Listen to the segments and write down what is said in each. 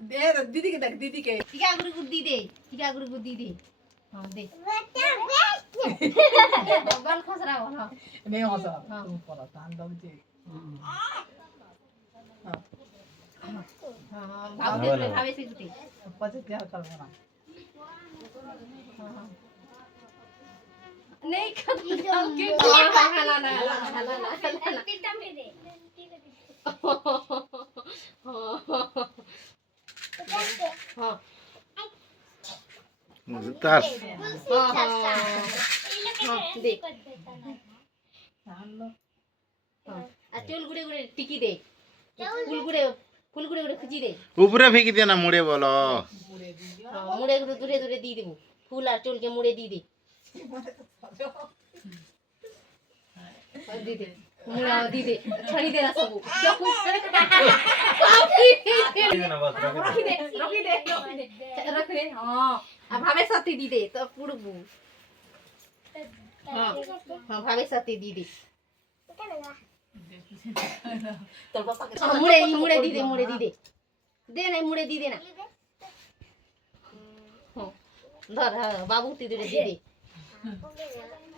দে দিদিকে দেখ দিদিকে টিকা গুরু গুদ্দি দে টিকা গুরু গুদ্দি দে হ্যাঁ দে গল খসরা বল নে হসা তুমি পড়া টান দাও যে ভাব দে ভাবে শিখতে પછી ત્યાં કરવાના नहीं खत्म के हला ना तीटा में दे हां তাস दे आ चुल गुड़े गुड़े टिकी दे फुल गुड़े गुड़े खिची दे উপরে ফেকি দে না মুড়ে বলো मुड़े गुड़े दूरे दूरे दी देबो फूल और चुल के मुड़े दी दे दी दे मुड़ा दी दे छड़ी दे ना सब रखी दे रख दे हां अब भावे सती दी दे तो पुड़बू हां हां भावे सती दी दे तो पापा के मुड़े दी दे दे नहीं मुड़े दी दे ना हां धर बाबू ती दे दी दे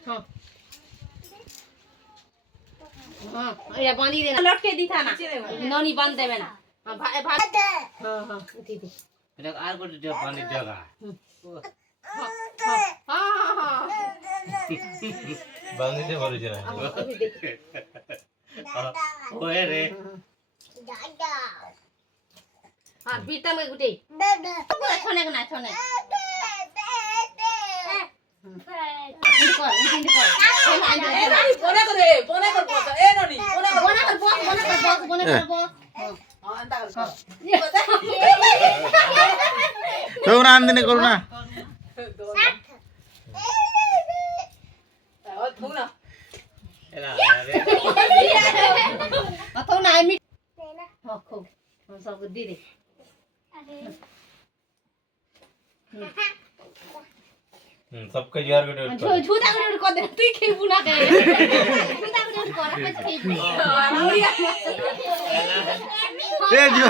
हां हां ये बांधी देना लटके दी था ना नौनी बांध देवे ना हां भाई हां हां दी दे এটা আর কোটি পানি দেগা हां हां বাংলাতে বলেছ না ওয়ে রে हां बीटा में गुटे छोने ना छोने পনে করে পছা এ ননি পনে কর बोना कर बॉस हां अंता कर তোমরা আনদিনে করো না ও থুনা এলা तो ना आई मिट हां खूब सब दे दे सबके यार के झूठा कर दे तू खेबू ना करे झूठा कर कुछ खेबू ए जो